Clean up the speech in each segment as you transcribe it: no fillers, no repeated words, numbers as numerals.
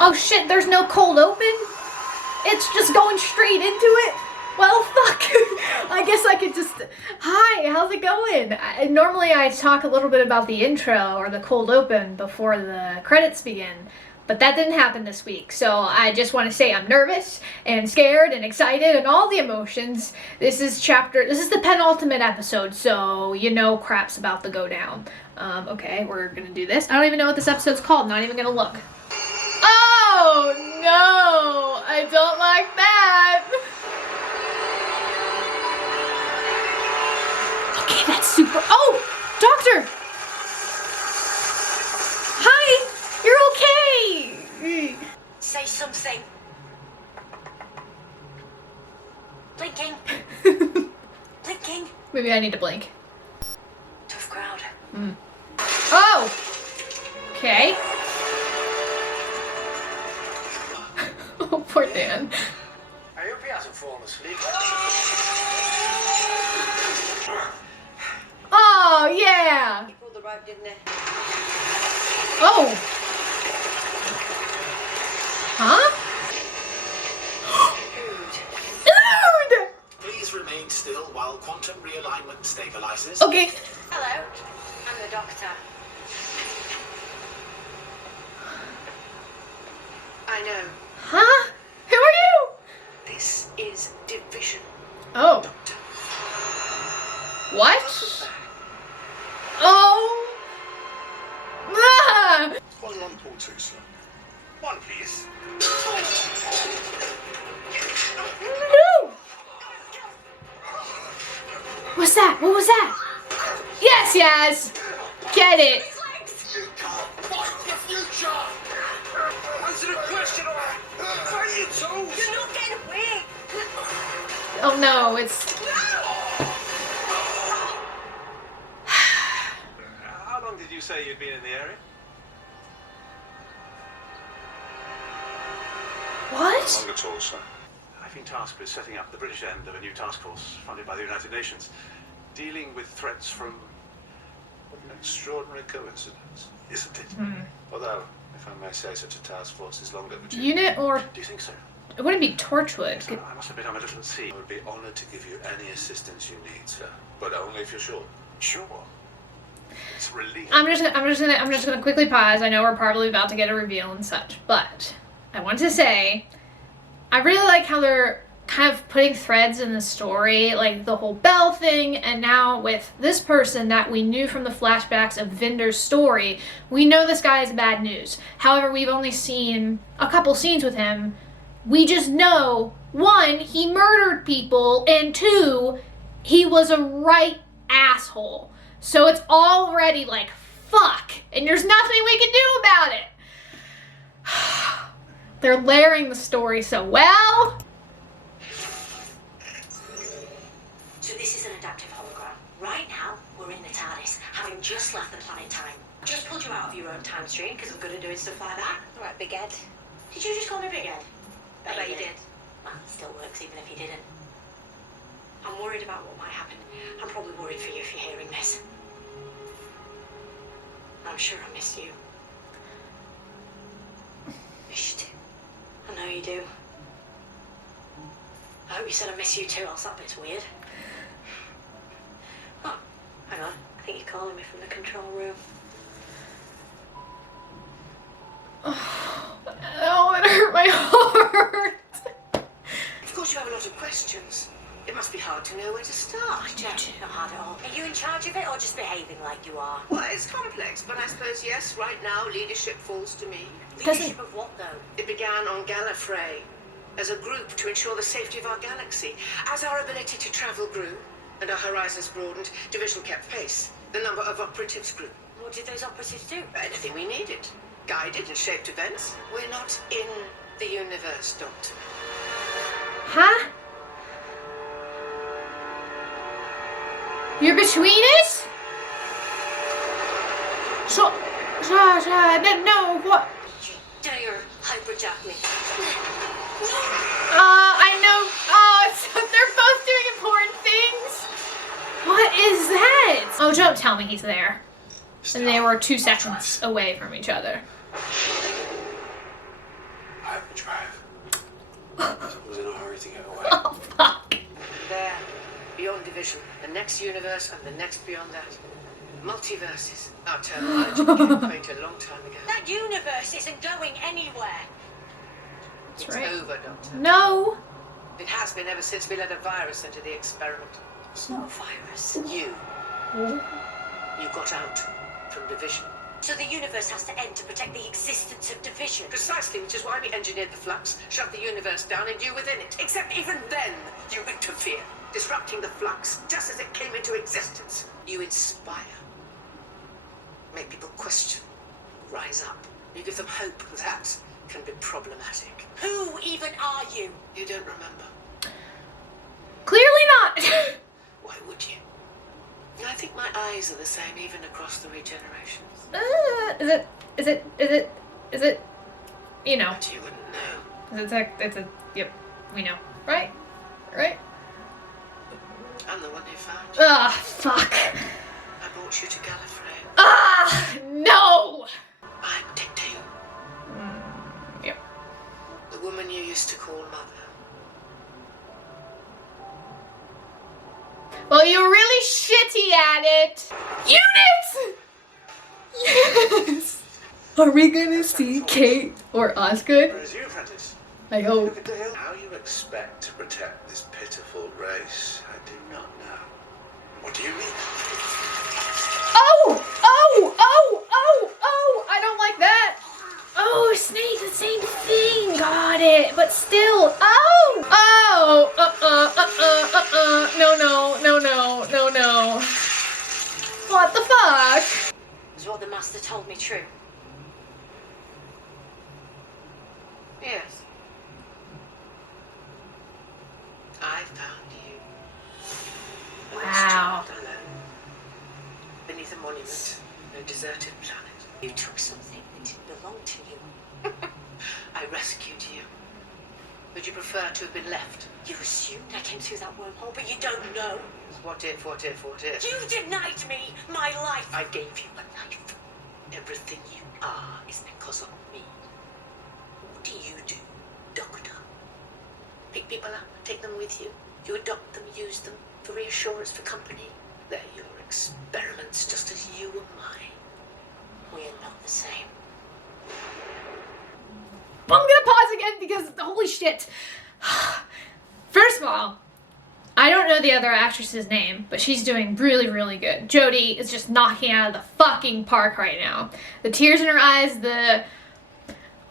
Oh shit, there's no cold open? It's just going straight into it? Well, fuck. I guess I could just... Hi, how's it going? Normally I talk a little bit about the intro or the cold open before the credits begin, but that didn't happen this week. So I just want to say I'm nervous and scared and excited and all the emotions. This is the penultimate episode, so you know crap's about to go down. Okay, we're gonna do this. I don't even know what this episode's called, not even gonna look. Oh no, I don't like that. Okay, that's super. Oh, Doctor! Hi, you're okay. Say something. Blinking. Blinking. Maybe I need to blink. Tough crowd. Oh! Okay. Oh, poor Dan. I hope he hasn't fallen asleep. Oh, yeah! He pulled the rope, didn't he? Oh! Huh? Dude! Please remain still while quantum realignment stabilizes. Okay. Hello. I'm the doctor. I know. Huh? Who are you? This is division. Oh. Doctor. What? Oh. Ah. One long pull too, sir. One, please. No. What's that? What was that? Yes, yes. Get it. You can't fight the future! Answer the question or fight your toes! You're not getting away. Oh no, it's... How long did you say you'd been in the area? What? Long at all, sir. I've been tasked with setting up the British end of a new task force funded by the United Nations, dealing with threats from... What an extraordinary coincidence, isn't it? Although, if I may say, such a task force is long overdue. Unit or... Do you think so? It wouldn't be Torchwood. So I must admit I'm a little at sea. I would be honoured to give you any assistance you need, sir. But only if you're sure. Sure. It's relief. I'm just gonna quickly pause. I know we're probably about to get a reveal and such, but I want to say I really like how they're kind of putting threads in the story, like the whole Belle thing, and now with this person that we knew from the flashbacks of Vinder's story, we know this guy is bad news. However, we've only seen a couple scenes with him. We just know, one, he murdered people, and two, he was a right asshole. So it's already like, fuck, and there's nothing we can do about it. They're layering the story so well. So this is an adaptive hologram. Right now, we're in the TARDIS, having just left the planet time. Just pulled you out of your own time stream because I'm good at doing stuff like that. All right, Big Ed. Did you just call me Big Ed? I bet you did. Well, it still works even if you didn't. I'm worried about what might happen. I'm probably worried for you if you're hearing this. I'm sure I missed you. Miss you too. I know you do. I hope you said I miss you too, else that bit's weird. Oh, hang on. I think you're calling me from the control room. Oh, that hurt my heart. Of course you have a lot of questions. It must be hard to know where to start. No, not hard at all. Are you in charge of it or just behaving like you are? Well, it's complex, but I suppose, yes, right now, leadership falls to me. Leadership of what, though? It began on Gallifrey as a group to ensure the safety of our galaxy. As our ability to travel grew and our horizons broadened, division kept pace. The number of operatives grew. What did those operatives do? Anything we needed. Guided and shaped events. We're not in the universe, Doctor. Huh? You're between us? No, what? You dare hyperjack me. I know. Oh, they're both doing important things. What is that? Oh, don't tell me he's there. And they were 2 seconds away from each other. beyond division, the next universe, and the next beyond that. Multiverses. Our terminology became acquainted a long time ago. That universe isn't going anywhere. That's It's right. over, Doctor. No. It has been ever since we let a virus into the experiment. It's not a virus. You got out from division. So the universe has to end to protect the existence of division. Precisely, which is why we engineered the flux, shut the universe down, and you within it. Except even then, you interfere, disrupting the flux just as it came into existence. You inspire. Make people question. Rise up. You give them hope. That can be problematic. Who even are you? You don't remember. Clearly not. Why would you? I think my eyes are the same even across the regenerations. Is it, you know, But you wouldn't know. yep, we know. Right? Right? I'm the one who found you. Ah, fuck. I brought you to Gallifrey. Ah, no! I'm Dictee, Yep. the woman you used to call Mother. Well, you're really shitty at it. Units! Yes! Are we gonna see Kate or Osgood? Where is you, apprentice? I hope. Look at the hill. How you expect to protect this pitiful race, I do not know. What do you mean? Oh! Oh! Oh! Oh! Oh! I don't like that. Oh, Snake, the same thing. Got it. But still. Oh! Oh! No. What the fuck? Is what the master told me true? Yes. I found you. A lost Wow. child alone. Beneath a monument, a deserted planet. You took something that didn't belong to you. I rescued you. Would you prefer to have been left? You assumed I came through that wormhole, but you don't know. What if? You denied me my life. I gave you a life. Everything you are is because of me. What do you do, Doctor? Pick people up, take them with you. You adopt them, use them for reassurance, for company. They're your experiments, just as you are mine. We are not the same. I'm gonna pause again because holy shit. First of all, I don't know the other actress's name, but she's doing really, really good. Jodie is just knocking out of the fucking park right now. The tears in her eyes, when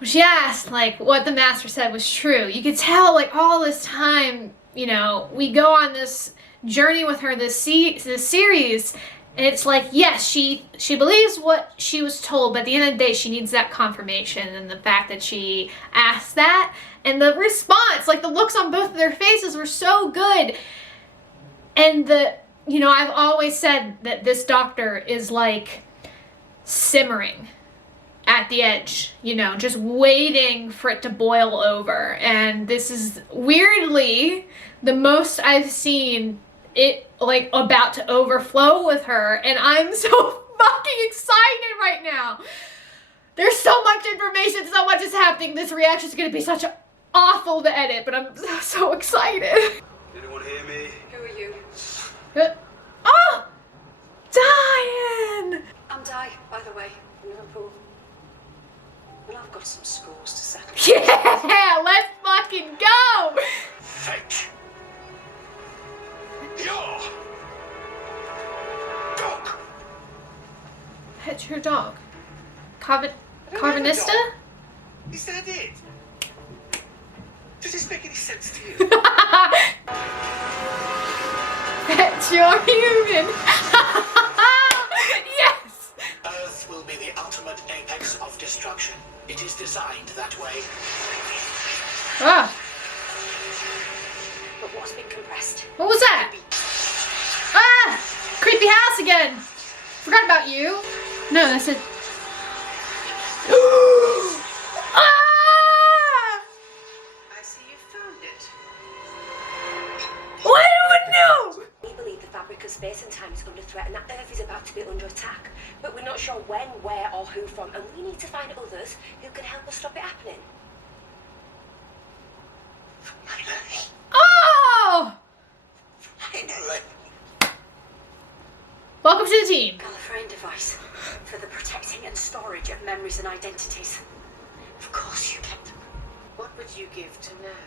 she asked, like, what the master said was true. You could tell, like, all this time, you know, we go on this journey with her, this series, and it's like, yes, she believes what she was told, but at the end of the day, she needs that confirmation, and the fact that she asked that, and the response, like, the looks on both of their faces were so good. And I've always said that this doctor is, like, simmering at the edge, just waiting for it to boil over. And this is weirdly the most I've seen it, like, about to overflow with her. And I'm so fucking excited right now. There's so much information, so much is happening. This reaction is going to be such awful to edit, but I'm so excited. Anyone hear me? Who are you? Oh! Diane! I'm Di, by the way, from Liverpool. Well, I've got some scores to settle. Yeah, let's fucking go! Fate. Your dog. Pet your dog. Carvanista? Is that it? Does this make any sense to you? Pet your human. Yes! Earth will be the ultimate apex of destruction. It is designed that way. Ah, But what's been compressed? what was that? Ah! Creepy house again. Forgot about you. No, that's it. Ah! I see you found it. What do we know? We believe the fabric of space and time is under threat and that Earth is about to be under attack. But we're not sure when, where, or who from, and we need to find others who can help us stop it happening. Oh! Finally. Welcome to the team. Gallifreyan device for the protecting and storage of memories and identities. Of course you kept them. What would you give to know?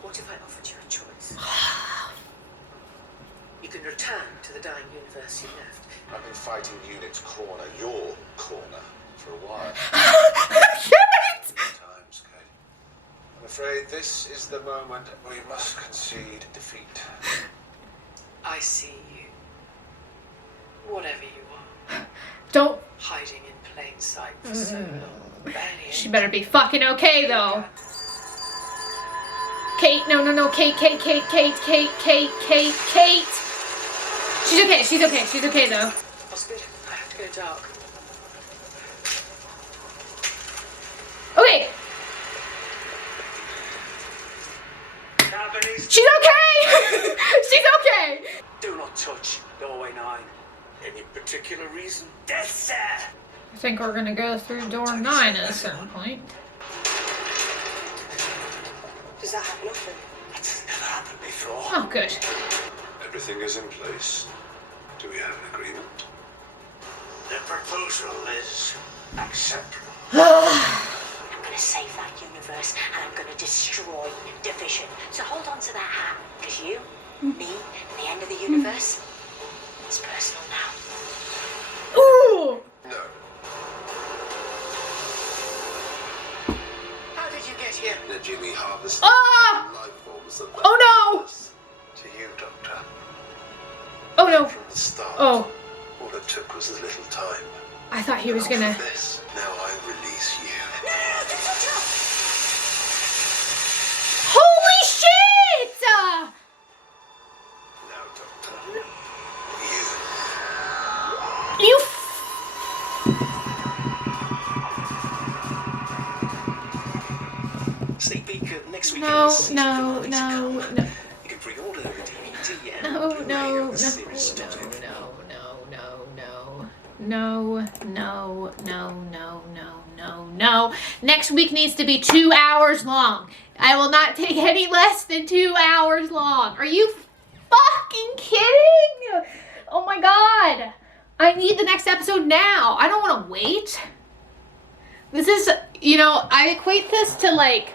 What if I offered you a choice? You can return to the dying universe you left. I've been fighting Unit's corner, your corner, for a while. Shit! Times, Kate. I'm afraid this is the moment we must concede defeat. I see you. Whatever you are. Don't. Hiding in plain sight for so long. She better be fucking okay, though. Kate, no, Kate. She's okay, though. That's good. I have to go dark. Okay. She's okay! She's okay! Do not touch doorway 9. Any particular reason? Death, sir! I think we're gonna go through door 9 at a certain point. Does that happen often? That's never happened before. Oh, good. Everything is in place. Do we have an agreement? The proposal is acceptable. I'm going to save that universe and I'm going to destroy division. So hold on to that hat, because you, me, and the end of the universe, it's personal now. Ooh! No. How did you get here? The Jimmy harvest Ah! life forms of Oh, no! To you, Doctor. Oh, no. From the start. Oh. All it took was a little time. I thought he was Now gonna... for this. Now I release you. Holy shit! Now, Doctor. You... Sneak peek next week. No. You can pre-order the DVD and No. Blu-ray of the series starting. No. Next week needs to be 2 hours long. I will not take any less than 2 hours long. Are you fucking kidding? Oh my god. I need the next episode now. I don't want to wait. This is, I equate this to like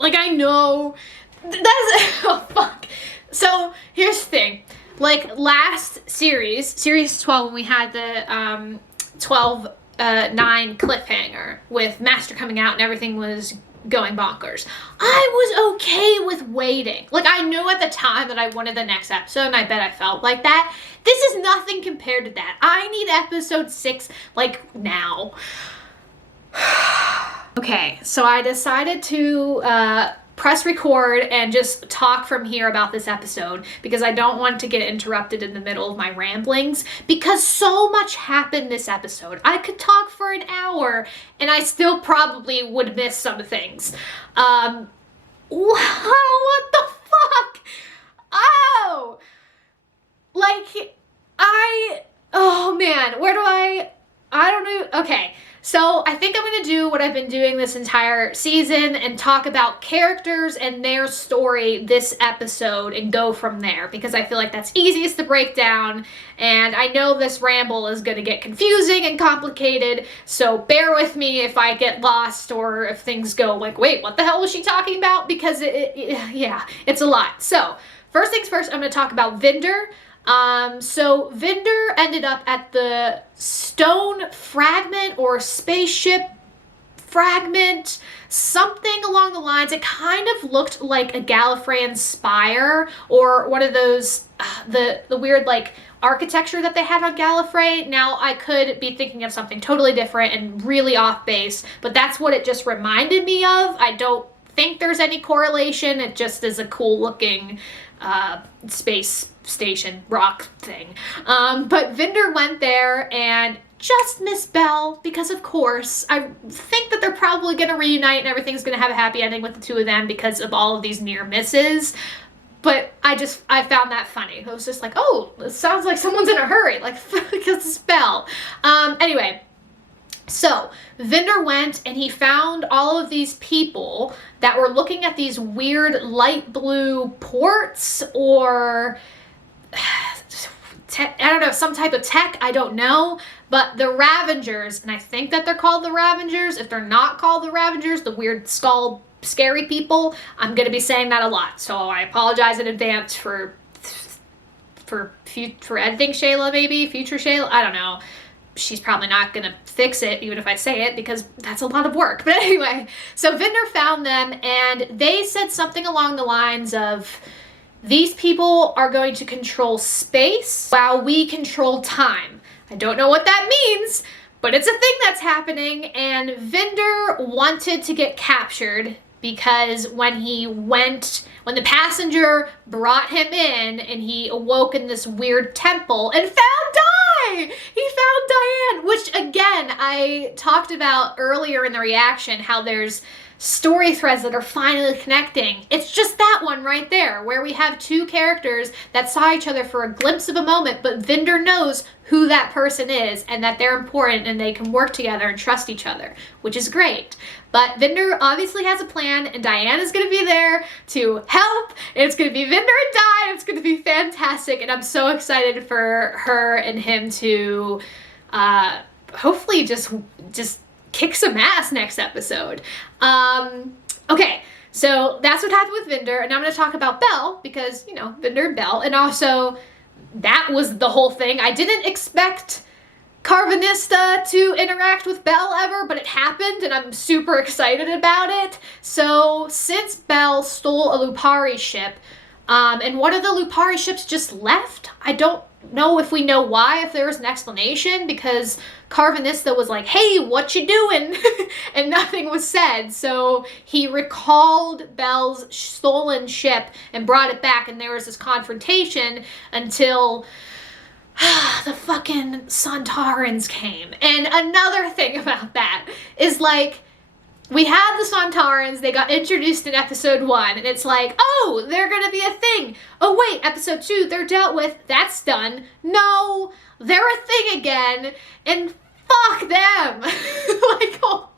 I know that's, oh fuck. So here's the thing. Like last series 12, when we had the 12-9 cliffhanger with Master coming out and everything was going bonkers, I was okay with waiting. Like, I knew at the time that I wanted the next episode, and I bet I felt like that. This is nothing compared to that. I need episode 6, like, now. Okay, so I decided to press record and just talk from here about this episode because I don't want to get interrupted in the middle of my ramblings because so much happened this episode. I could talk for an hour and I still probably would miss some things. Wow, what the fuck? Oh! Oh man, I don't know. Okay. So I think I'm going to do what I've been doing this entire season and talk about characters and their story this episode and go from there because I feel like that's easiest to break down, and I know this ramble is going to get confusing and complicated, so bear with me if I get lost or if things go like, wait, what the hell was she talking about? Because yeah, it's a lot. So first things first, I'm going to talk about Vinder. So Vinder ended up at the stone fragment or spaceship fragment, something along the lines. It kind of looked like a Gallifreyan spire or one of those, the weird like architecture that they had on Gallifrey. Now I could be thinking of something totally different and really off base, but that's what it just reminded me of. I don't think there's any correlation. It just is a cool looking space station rock thing. But Vinder went there and just missed Belle because of course I think that they're probably going to reunite and everything's going to have a happy ending with the two of them because of all of these near misses. But I found that funny. It was just like, oh, it sounds like someone's in a hurry, like because it's Belle. Anyway, so Vinder went and he found all of these people that were looking at these weird light blue ports or I don't know, some type of tech, I don't know, but the Ravengers, and I think that they're called the Ravengers. If they're not called the Ravengers, the weird skull scary people, I'm gonna be saying that a lot, so I apologize in advance for editing Shayla, maybe future Shayla. I don't know. She's probably not gonna fix it even if I say it, because that's a lot of work. But anyway, so Vinder found them and they said something along the lines of, these people are going to control space while we control time. I don't know what that means, but it's a thing that's happening, and Vinder wanted to get captured because when the passenger brought him in and he awoke in this weird temple and found he found Diane, which again, I talked about earlier in the reaction, how there's story threads that are finally connecting. It's just that one right there, where we have two characters that saw each other for a glimpse of a moment, but Vinder knows who that person is and that they're important and they can work together and trust each other, which is great. But Vinder obviously has a plan, and Diane is going to be there to help. It's going to be Vinder and Di. It's going to be fantastic, and I'm so excited for her and him to hopefully just kick some ass next episode. Okay, so that's what happened with Vinder, and now I'm going to talk about Belle, because, you know, Vinder and Belle, and also that was the whole thing. I didn't expect Carvanista to interact with Belle ever, but it happened, and I'm super excited about it. So, since Belle stole a Lupari ship, and one of the Lupari ships just left, I don't know if we know why, if there was an explanation, because Carvanista was like, hey, what you doing? And nothing was said. So he recalled Belle's stolen ship and brought it back, and there was this confrontation until the fucking Sontarans came. And another thing about that is, like, we had the Sontarans, they got introduced in episode 1, and it's like, oh, they're gonna be a thing. Oh wait, episode 2, they're dealt with, that's done. No, they're a thing again, and fuck them. Like, oh,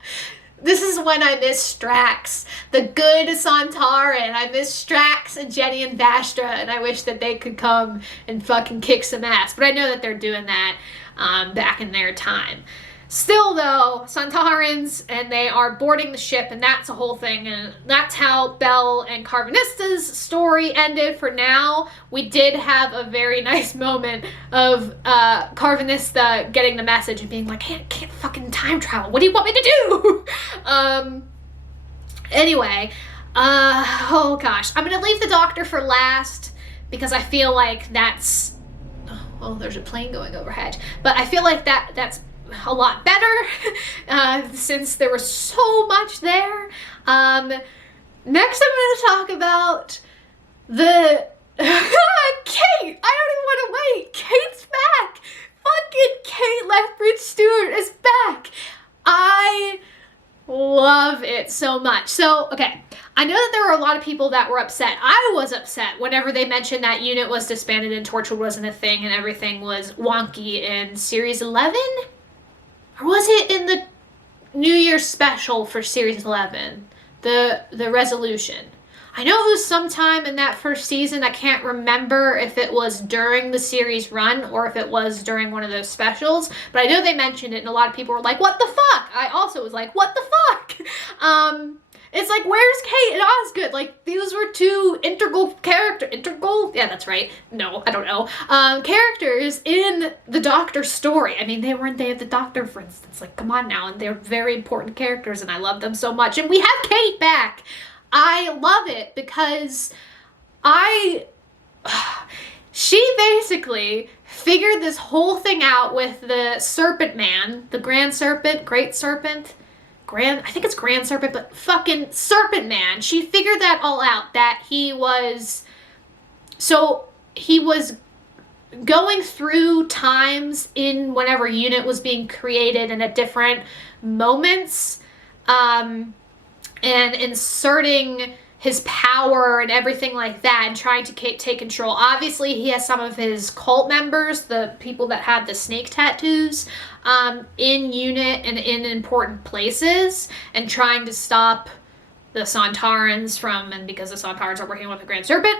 this is when I miss Strax, the good Sontaran. I miss Strax and Jenny and Vastra, and I wish that they could come and fucking kick some ass. But I know that they're doing that back in their time. Still, though, Sontarans, and they are boarding the ship, and that's a whole thing, and that's how Belle and Carvanista's story ended for now. We did have a very nice moment of Carvanista getting the message and being like, hey, I can't fucking time travel. What do you want me to do? Anyway, oh gosh. I'm gonna leave the Doctor for last, because I feel like that's... Oh, there's a plane going overhead. But I feel like that's a lot better since there was so much there. Next I'm going to talk about the Kate. I don't even want to wait. Kate's back. Fucking Kate Lethbridge Stewart is back. I love it so much. So, okay, I know that there were a lot of people that were upset. I was upset whenever they mentioned that unit was disbanded and Torchwood wasn't a thing and everything was wonky in series 11? Or was it in the New Year's special for series 11? The resolution. I know it was sometime in that first season. I can't remember if it was during the series run or if it was during one of those specials. But I know they mentioned it and a lot of people were like, what the fuck? I also was like, what the fuck? It's like, where's Kate and Osgood? Like, these were two integral? Yeah, that's right. No, I don't know. Characters in the Doctor story. I mean, they were in Day of the Doctor, for instance. Like, come on now. And they're very important characters, and I love them so much. And we have Kate back. I love it because she basically figured this whole thing out with the Serpent Man, the Grand Serpent, Great Serpent. I think it's Grand Serpent, but fucking Serpent Man. She figured that all out, that he was going through times in whenever unit was being created and at different moments, and inserting his power and everything like that and trying to take control. Obviously, he has some of his cult members, the people that have the snake tattoos, in unit and in important places, and trying to stop the Sontarans from, and because the Sontarans are working with the Grand Serpent.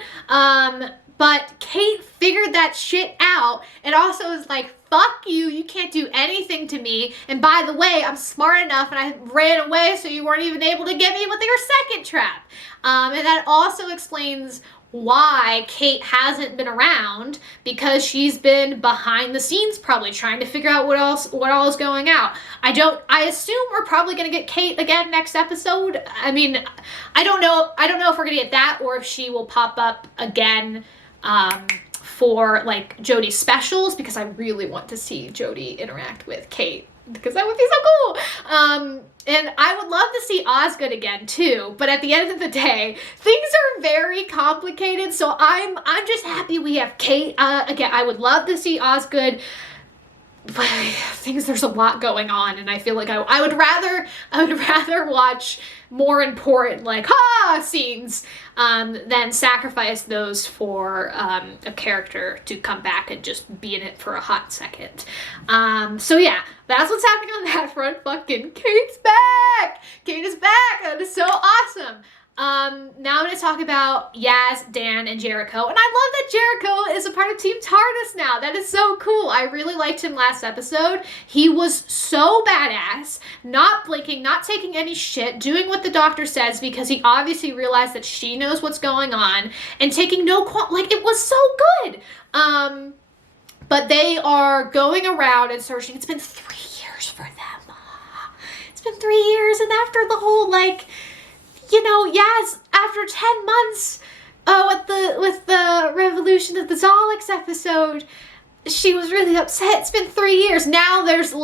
But Kate figured that shit out and also is like, fuck you, you can't do anything to me. And by the way, I'm smart enough and I ran away so you weren't even able to get me with your second trap. And that also explains why Kate hasn't been around, because she's been behind the scenes probably trying to figure out what all is going out. I assume we're probably going to get Kate again next episode. I mean, I don't know if we're going to get that or if she will pop up again for like Jodie's specials, because I really want to see Jodie interact with Kate, because that would be so cool. And I would love to see Osgood again too, but at the end of the day, things are very complicated, so I'm just happy we have Kate. Again, I would love to see Osgood, but there's a lot going on, and I feel like I would rather watch more important like scenes than sacrifice those for a character to come back and just be in it for a hot second. So yeah, that's what's happening on that front. Fucking Kate's back! Kate is back! That is so awesome! Now I'm going to talk about Yas, Dan, and Jericho. And I love that Jericho is a part of Team TARDIS now. That is so cool. I really liked him last episode. He was so badass, not blinking, not taking any shit, doing what the doctor says because he obviously realized that she knows what's going on, and taking no like, it was so good. But they are going around and searching. It's been 3 years for them. It's been 3 years, and after the whole, like, you know, Yas, after 10 months with the Revolution of the Daleks episode, she was really upset. It's been 3 years. Now there's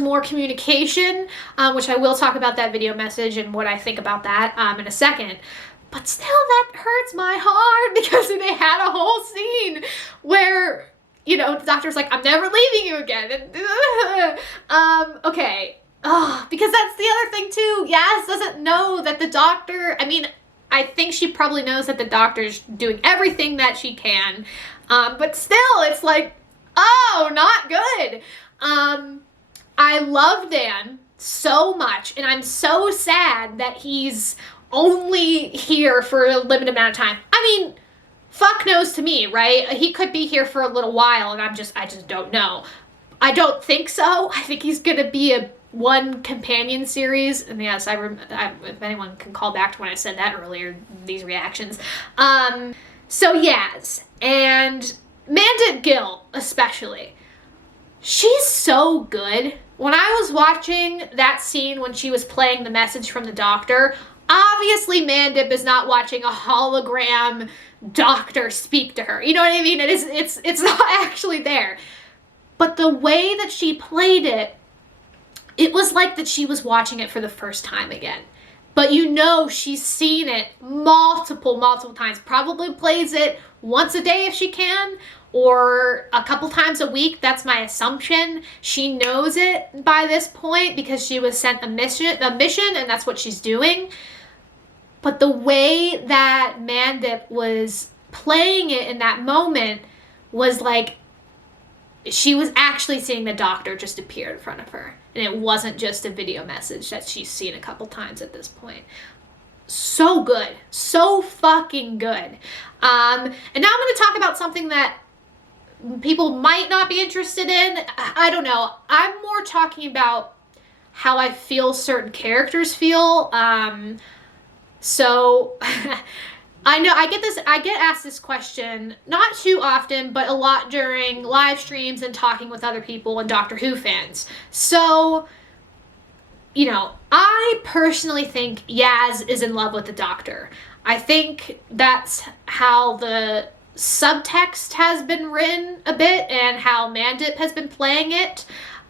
more communication, which I will talk about that video message and what I think about that in a second. But still, that hurts my heart because they had a whole scene where, you know, the doctor's like, I'm never leaving you again. And, okay. Because that's the other thing too. Yas doesn't know that the doctor, I mean, I think she probably knows that the doctor's doing everything that she can. But still, it's like, oh, not good. I love Dan so much, and I'm so sad that he's only here for a limited amount of time. I mean, fuck knows to me, right? He could be here for a little while, and I just don't know. I don't think so. I think he's gonna be a one companion series, and yes, if anyone can call back to when I said that earlier, these reactions. So yes, and Mandip Gill especially, she's so good. When I was watching that scene when she was playing the message from the doctor, obviously Mandip is not watching a hologram doctor speak to her. You know what I mean? It's not actually there. But the way that she played it, it was like that she was watching it for the first time again. But you know she's seen it multiple times. Probably plays it once a day if she can, or a couple times a week. That's my assumption. She knows it by this point because she was sent a mission, and that's what she's doing. But the way that Mandip was playing it in that moment was like she was actually seeing the doctor just appear in front of her. And it wasn't just a video message that she's seen a couple times at this point. So good. So fucking good. And now I'm going to talk about something that people might not be interested in. I don't know. I'm more talking about how I feel certain characters feel. So I know I get asked this question not too often, but a lot during live streams and talking with other people and Doctor Who fans. So, you know, I personally think Yas is in love with the Doctor. I think that's how the subtext has been written a bit and how Mandip has been playing it.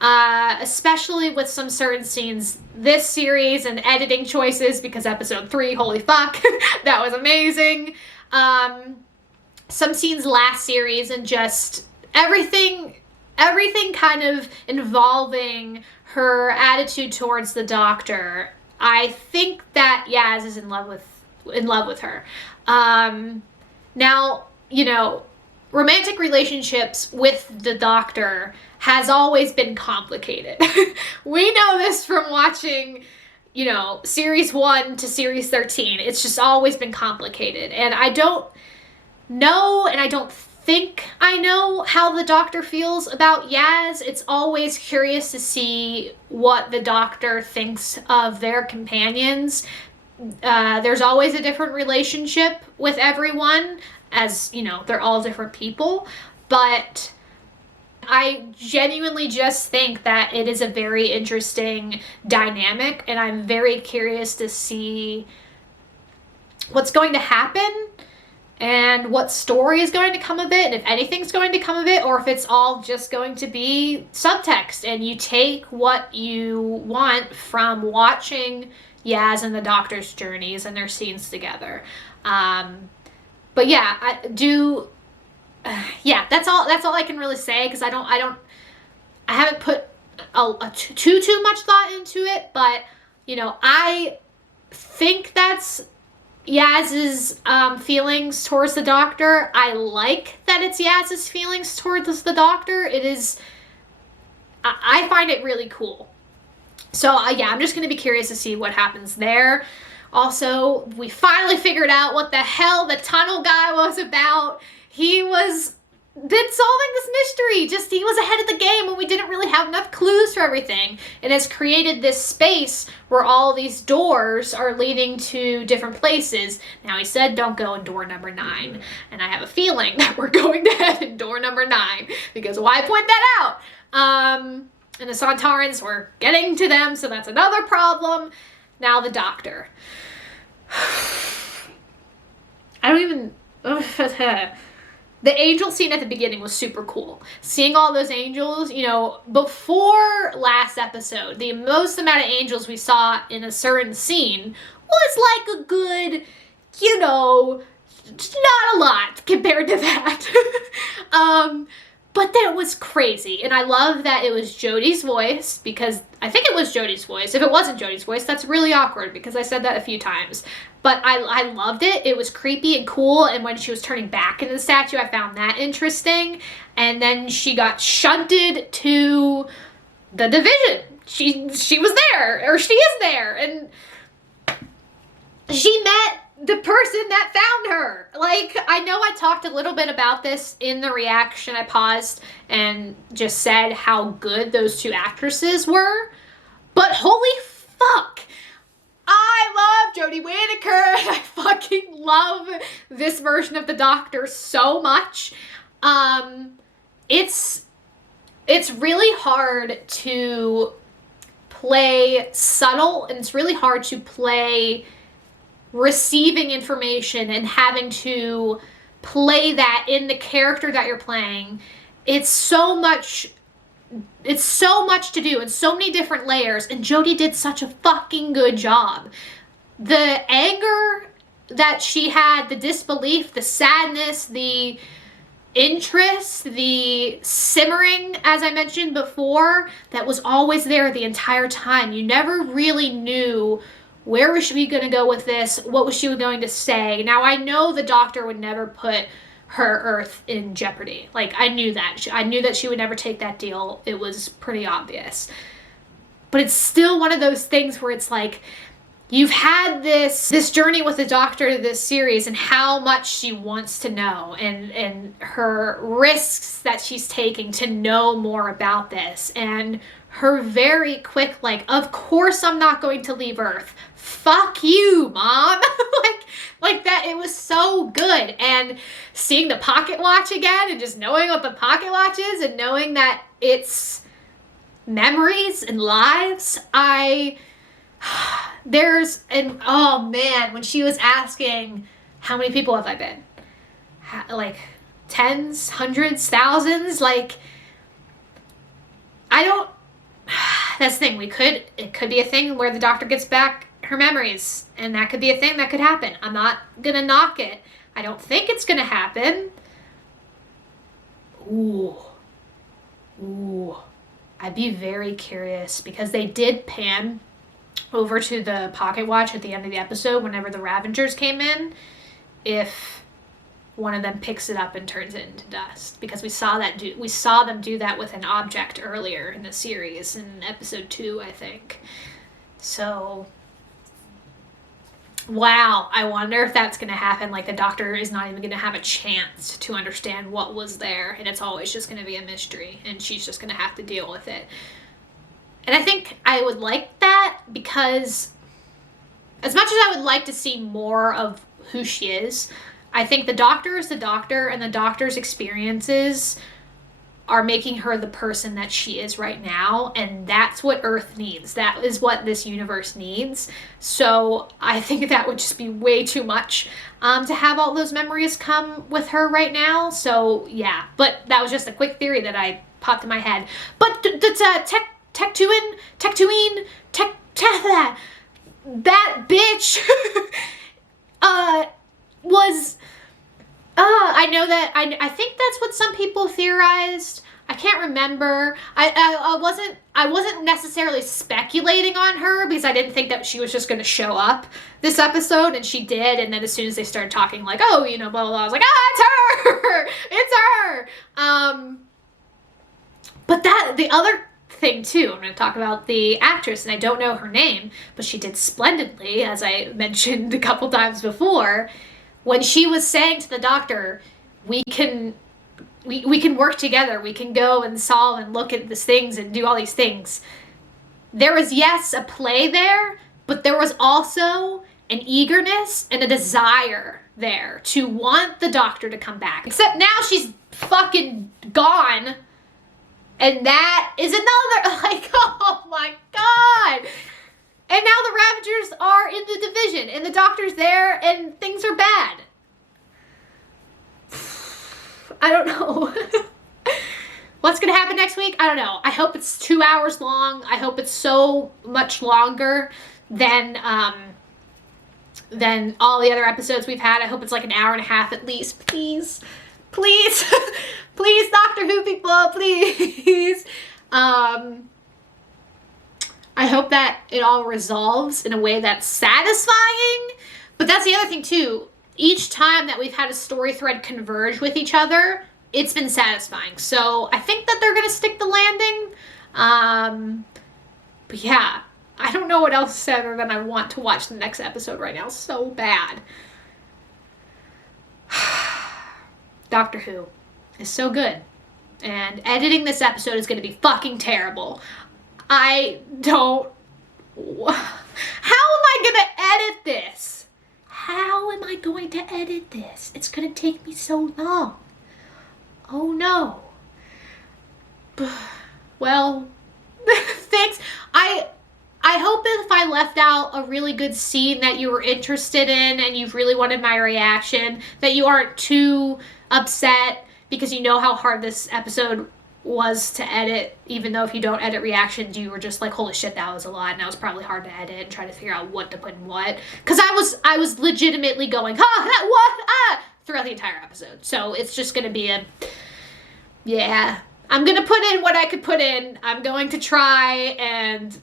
Especially with some certain scenes this series and editing choices, because episode 3, holy fuck, that was amazing. Some scenes last series and just everything kind of involving her attitude towards the Doctor. I think that Yas is in love with her. Now, you know, romantic relationships with the Doctor has always been complicated. We know this from watching, you know, series 1 to series 13. It's just always been complicated. And I don't know, and I don't think I know how the Doctor feels about Yaz. It's always curious to see what the Doctor thinks of their companions. There's always a different relationship with everyone, as, you know, they're all different people, but I genuinely just think that it is a very interesting dynamic, and I'm very curious to see what's going to happen and what story is going to come of it, and if anything's going to come of it, or if it's all just going to be subtext and you take what you want from watching Yaz and the Doctor's journeys and their scenes together. But yeah, that's all I can really say, because I haven't put too much thought into it, but, you know, I think that's Yaz's feelings towards the Doctor. I like that it's Yaz's feelings towards the Doctor. It is, I find it really cool. So yeah, I'm just going to be curious to see what happens there. Also, we finally figured out what the hell the tunnel guy was about. He was been solving this mystery. Just, he was ahead of the game and we didn't really have enough clues for everything. It has created this space where all these doors are leading to different places. Now, he said don't go in door number 9. And I have a feeling that we're going to head in door number 9. Because why point that out? And the Sontarans, we're getting to them, so that's another problem. Now the Doctor. I don't even... The angel scene at the beginning was super cool. Seeing all those angels, you know, before last episode, the most amount of angels we saw in a certain scene was like a good, you know, not a lot compared to that. But that was crazy. And I love that it was Jodie's voice, because I think it was Jodie's voice. If it wasn't Jodie's voice, that's really awkward, because I said that a few times. But I loved it. It was creepy and cool. And when she was turning back into the statue, I found that interesting. And then she got shunted to the division. She was there, or she is there. And she met the person that found her. Like, I know I talked a little bit about this in the reaction. I paused and just said how good those two actresses were. But holy fuck, I love Jodie Whittaker. I fucking love this version of the Doctor so much. It's really hard to play subtle, and it's really hard to play receiving information and having to play that in the character that you're playing. It's so much to do and so many different layers, and Jodie did such a fucking good job. The anger that she had, the disbelief, the sadness, the interest, the simmering, as I mentioned before, that was always there the entire time. You never really knew where was she going to go with this? What was she going to say? Now, I know the Doctor would never put her Earth in jeopardy. Like, I knew that. I knew that she would never take that deal. It was pretty obvious. But it's still one of those things where it's like, you've had this journey with the Doctor, this series, and how much she wants to know, and her risks that she's taking to know more about this, and her very quick, like, of course I'm not going to leave Earth. Fuck you, Mom. like that. It was so good. And seeing the pocket watch again, and just knowing what the pocket watch is, and knowing that it's memories and lives. Oh man, when she was asking, how many people have I been? Like, tens, hundreds, thousands? Like, that's the thing. It could be a thing where the Doctor gets back her memories, and that could be a thing that could happen. I'm not gonna knock it. I don't think it's gonna happen. Ooh. I'd be very curious, because they did pan over to the pocket watch at the end of the episode whenever the Ravengers came in, if one of them picks it up and turns it into dust, because we saw them do that with an object earlier in the series in episode 2, I think. So wow, I wonder if that's going to happen. Like, the Doctor is not even going to have a chance to understand what was there, and it's always just going to be a mystery, and she's just going to have to deal with it. And I think I would like that, because as much as I would like to see more of who she is, I think the Doctor is the Doctor, and the Doctor's experiences are making her the person that she is right now, and that's what Earth needs. That is what this universe needs. So I think that would just be way too much to have all those memories come with her right now. So yeah, but that was just a quick theory that I popped in my head. But that bitch was... I know that, I think that's what some people theorized. I can't remember. I wasn't necessarily speculating on her, because I didn't think that she was just going to show up this episode, and she did. And then as soon as they started talking, like, oh, you know, blah, blah, blah, I was like, it's her! It's her! But the other thing too, I'm going to talk about the actress, and I don't know her name, but she did splendidly, as I mentioned a couple times before. When she was saying to the Doctor, we can work together, we can go and solve and look at these things and do all these things. There was, yes, a play there, but there was also an eagerness and a desire there to want the Doctor to come back. Except now she's fucking gone, and that is another, like, oh my god! And now the Ravagers are in the division, and the Doctor's there, and things are bad. I don't know. What's going to happen next week? I don't know. I hope it's 2 hours long. I hope it's so much longer than all the other episodes we've had. I hope it's like an hour and a half at least. Please. Please. Please, Doctor Who people, please. I hope that it all resolves in a way that's satisfying. But that's the other thing too. Each time that we've had a story thread converge with each other, it's been satisfying. So I think that they're going to stick the landing. But yeah, I don't know what else to say other than I want to watch the next episode right now so bad. Doctor Who is so good. And editing this episode is going to be fucking terrible. How am I going to edit this? How am I going to edit this? It's going to take me so long. Oh no. Well, thanks. I hope if I left out a really good scene that you were interested in and you really wanted my reaction, that you aren't too upset, because you know how hard this episode was to edit. Even though if you don't edit reactions, you were just like, holy shit, that was a lot, and that was probably hard to edit and try to figure out what to put in what. Because I was legitimately going, what? Throughout the entire episode. So it's just going to be yeah. I'm going to put in what I could put in. I'm going to try and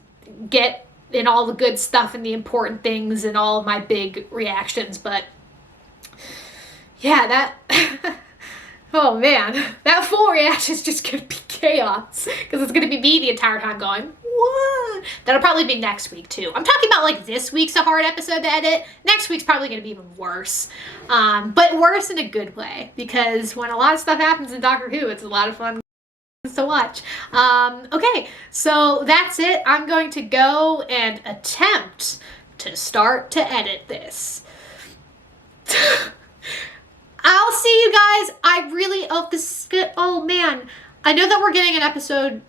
get in all the good stuff and the important things and all of my big reactions. But yeah, that... Oh man, that full reaction is just going to be chaos, because it's going to be me the entire time going, what? That'll probably be next week too. I'm talking about like this week's a hard episode to edit. Next week's probably going to be even worse. But worse in a good way, because when a lot of stuff happens in Doctor Who, it's a lot of fun to watch. Okay, so that's it. I'm going to go and attempt to start to edit this. I'll see you guys. I really hope this is good. Oh man, I know that we're getting an episode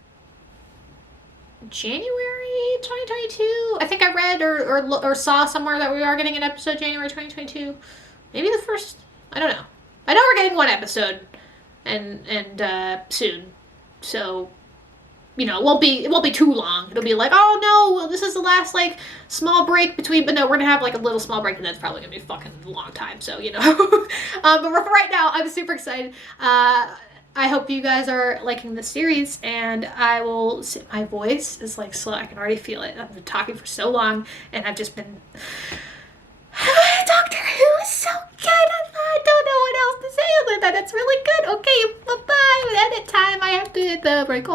January 2022. I think I read or saw somewhere that we are getting an episode January 2022. Maybe the first. I don't know. I know we're getting one episode and soon. So, you know, it won't be too long. It'll be like, oh no, well, this is the last like small break between, but no, we're gonna have like a little small break, and that's probably gonna be a fucking long time. So, you know, but for right now, I'm super excited. I hope you guys are liking the series, and my voice is like slow. I can already feel it. I've been talking for so long, and I've just been, Doctor Who is so good. I don't know what else to say other than it's really good. Okay, bye-bye. Edit time. I have to hit the record.